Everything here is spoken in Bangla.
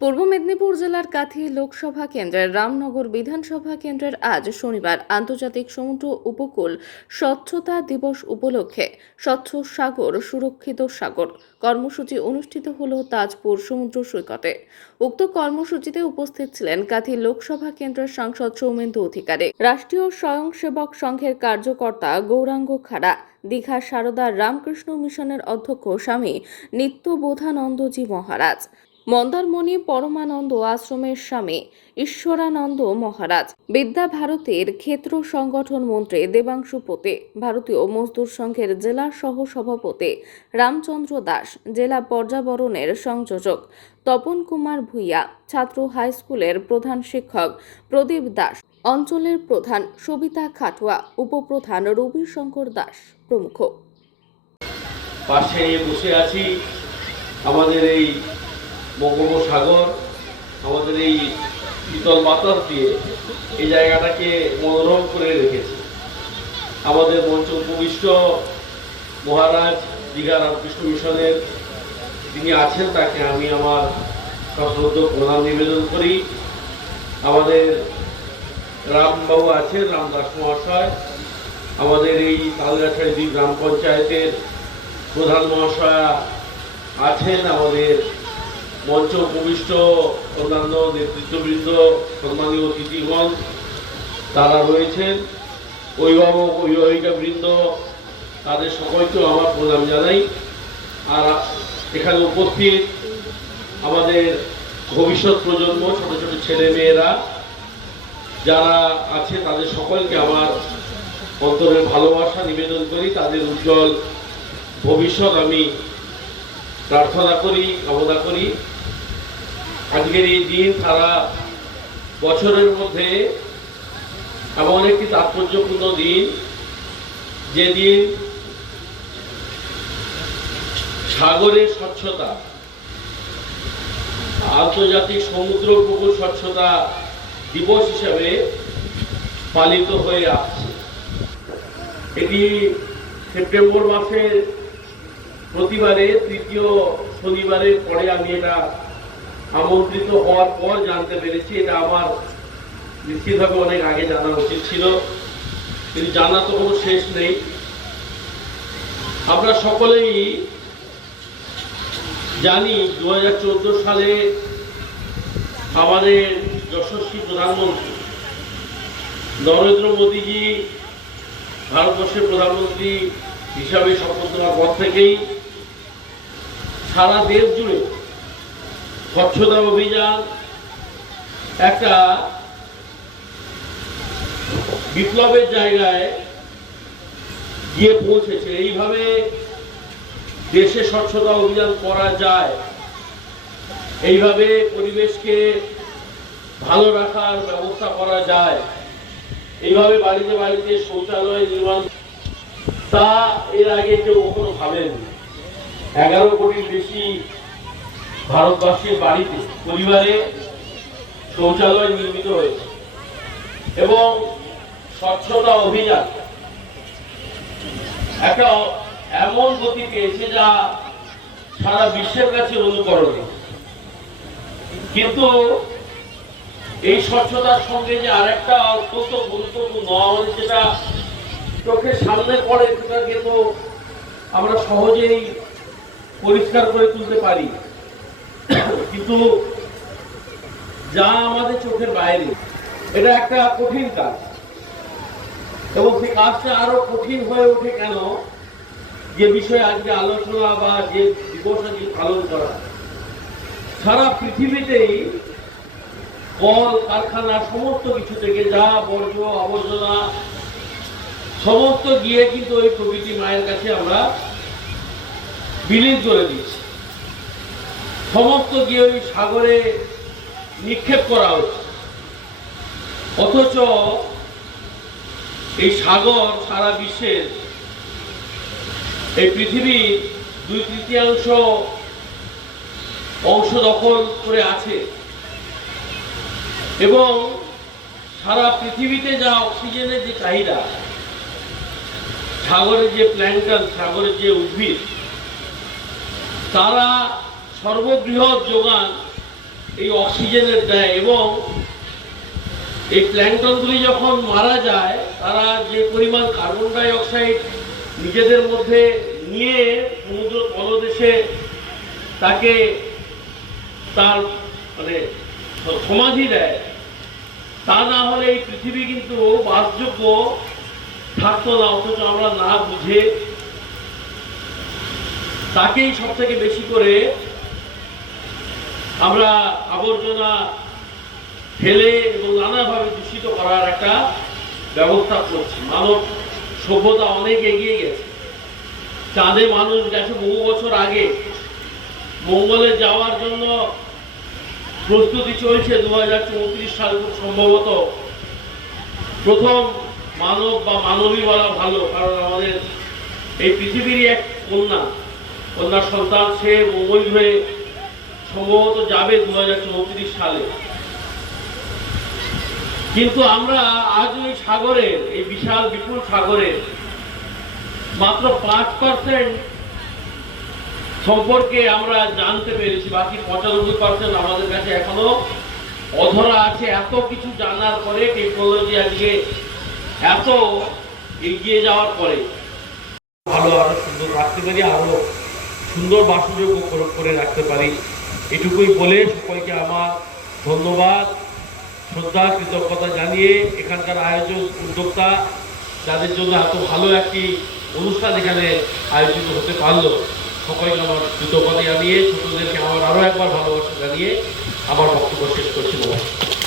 পূর্ব মেদিনীপুর জেলার কাথি লোকসভা কেন্দ্রের রামনগর বিধানসভা কেন্দ্রের আজ শনিবার আন্তর্জাতিক সমুদ্র উপকূল স্বচ্ছতা দিবস উপলক্ষে স্বচ্ছ সাগর, সুরক্ষিত সাগর কর্মসূচি অনুষ্ঠিত হল তাজপুর সমুদ্র সৈকতে। উক্ত কর্মসূচিতে উপস্থিত ছিলেন কাথি লোকসভা কেন্দ্রের সাংসদ সৌমেন্দু অধিকারী, রাষ্ট্রীয় স্বয়ংসেবক সংঘের কার্যকর্তা গৌরাঙ্গ খাড়া, দীঘা সারদা রামকৃষ্ণ মিশনের অধ্যক্ষ স্বামী নিত্যবোধানন্দজি মহারাজ। মন্দারমণি পরমানন্দ আশ্রমের স্বামী ঈশ্বরানন্দ মহারাজ। বিদ্যা ভারতের ক্ষেত্র সংগঠন মন্ত্রী দেবাংশু পোতে, ভারতীয় মজদুর সংঘের জেলা সহ সভাপতি রামচন্দ্র দাস, জেলা পর্যাবরণের সংযোজক তপন কুমার ভূঁইয়া, ছাত্র হাই স্কুলের প্রধান শিক্ষক প্রদীপ দাস, অঞ্চলের প্রধান সবিতা খাটুয়া, উপপ্রধান রবি শঙ্কর দাস প্রমুখ। পাশে বসে আছি আমাদের এই বঙ্গোপসাগর, আমাদের এই শীতল বাতাস দিয়ে এই জায়গাটাকে মনোরম করে রেখেছে। আমাদের মঞ্চ উপবিষ্ট মহারাজ দীঘা রামকৃষ্ণ মিশনের যিনি আছেন, তাকে আমি আমার সশ্রদ্ধ প্রণাম নিবেদন করি। আমাদের রামবাবু আছেন, রামদাস মহাশয়। আমাদের এই তালগাছাড়ি গ্রাম পঞ্চায়েতের প্রধান মহাশয়া আছেন আমাদের মঞ্চ উপবিষ্ট অন্যান্য নেতৃত্ববৃন্দ, সম্মানীয় অতিথিগণ, তারা রয়েছেন। অভিভাবক, অভিভাবিকা বৃন্দ, তাদের সকলকেও আমার প্রণাম জানাই। আর এখানে উপস্থিত আমাদের ভবিষ্যৎ প্রজন্ম, ছোট ছোট ছেলে মেয়েরা, যারা আছে, তাদের সকলকে আমার অন্তরের ভালোবাসা, নিবেদন করি। তাদের উজ্জ্বল ভবিষ্যৎ আমি প্রার্থনা করি, কামনা করি। আজকের এই দিন, সারা বছরের মধ্যে এমন একটি তাৎপর্যপূর্ণ দিন, যে দিন সাগরের স্বচ্ছতা, আন্তর্জাতিক সমুদ্র উপকূল স্বচ্ছতা দিবস হিসাবে পালিত হয়ে আসছে। এটি সেপ্টেম্বর মাসের প্রতিবারে, তৃতীয় শনিবারের পরে আমি এটা আমন্ত্রিত হওয়ার পর জানতে পেরেছি, এটা আমার নিশ্চিতভাবে অনেক আগে জানা উচিত ছিল। কিন্তু জানা তো কোনো শেষ নেই। আমরা সকলেই জানি দু হাজার চোদ্দ সালে আমাদের যশস্বী প্রধানমন্ত্রী নরেন্দ্র মোদীজি ভারতবর্ষের প্রধানমন্ত্রী হিসাবে শপথ নেওয়ার পর থেকেই সারা দেশ জুড়ে স্বচ্ছতা অভিযান, একটা বিপ্লবের জায়গায় গিয়ে পৌঁছেছে। এইভাবে দেশে স্বচ্ছতা অভিযান করা যায়, এইভাবে পরিবেশকে ভালো রাখার ব্যবস্থা করা যায়, এইভাবে বাড়িতে বাড়িতে শৌচালয় নির্মাণ তা এর আগে কেউ কখনো ভাবেন এগারো কোটির বেশি ভারতবাসীর বাড়িতে, পরিবারে শৌচালয় নির্মিত হয়েছে। এবং স্বচ্ছতা অভিযান একটা এমন গতি পেয়েছে যা সারা বিশ্বের কাছে অনুকরণীয়। কিন্তু এই স্বচ্ছতার সঙ্গে যে আরেকটা অত্যন্ত গুরুত্বপূর্ণ আমাদের যেটা চোখের সামনে পড়ে, সেটাকে তো আমরা সহজেই পরিষ্কার করে তুলতে পারি। কিন্তু যা আমাদের চোখের বাইরে, এটা একটা কঠিন কাজ। এবং সেই কাজটা আরও কঠিন হয়ে ওঠে কেন? যে বিষয়ে আজকে আলোচনা বা যে দিবস আজকে পালন করা। সারা পৃথিবীতেই কল, কারখানা, সমস্ত কিছু থেকে যা বর্জ্য, আবর্জনা, সমস্ত গিয়ে কিন্তু ওই প্রকৃতি মায়ের কাছে আমরা বিলীন করে দিচ্ছি সমস্ত গিয়ে ওই সাগরে নিক্ষেপ করা হচ্ছে। অথচ এই সাগর সারা বিশ্বের এই পৃথিবী দুই তৃতীয়াংশ অংশ দখল করে আছে এবং সারা পৃথিবীতে যা অক্সিজেনের যে চাহিদা, সাগরের যে প্ল্যাঙ্কটন সাগরের যে উদ্ভিদ, তারা সর্ববৃহৎ যোগান এই অক্সিজেনের দেয় এবং এই প্ল্যাংটনগুলি যখন মারা যায়, তারা যে পরিমাণ কার্বন ডাই অক্সাইড নিজেদের মধ্যে নিয়ে সমুদ্র তলদেশে তাকে তার মানে সমাধি দেয়, তা না হলে এই পৃথিবী কিন্তু বাসযোগ্য থাকতো না, অথচ আমরা না বুঝে তাকেই সব থেকে বেশি করে আমরা আবর্জনা ফেলে এবং নানাভাবে দূষিত করার একটা ব্যবস্থা করছি। মানব সভ্যতা অনেক এগিয়ে গেছে। চাঁদে মানুষ গেছে বহু বছর আগে। মঙ্গলে যাওয়ার জন্য প্রস্তুতি চলছে দু হাজার চৌত্রিশ সাল সম্ভবত প্রথম মানব বা মানবী বলা ভালো, কারণ আমাদের এই পৃথিবীরই এক কন্যা। কন্যার সন্তান সে মঙ্গল হয়ে সম্ভবত যাবে দু হাজার চৌত্রিশ সালে। কিন্তু আমরা আজ ওই সাগরের, এই বিশাল, বিপুল সাগরের মাত্র পাঁচ পার্সেন্ট সম্পর্কে আমরা জানতে পেরেছি। বাকি পঁচানব্বই পার্সেন্ট আমাদের কাছে এখনও অধরা আছে। এত কিছু জানার পরে টেকনোলজি আজকে এত এগিয়ে যাওয়ার পরে ভালো আরও সুন্দর রাখতে পারি, আরও সুন্দর বাসযোগ্য করে- করে রাখতে পারি। এটুকুই বলে সবাইকে আমার ধন্যবাদ, শ্রদ্ধা, কৃতজ্ঞতা জানিয়ে এখানকার আয়োজক উদ্যোক্তা, যাদের জন্য এত ভালো একটি অনুষ্ঠান এখানে আয়োজিত হতে পারল সকলকে আমার কৃতজ্ঞতা জানিয়ে, ছোটদেরকে আমার আরও একবার ভালোবাসা জানিয়ে আমার বক্তব্য শেষ করছি, নমস্কার।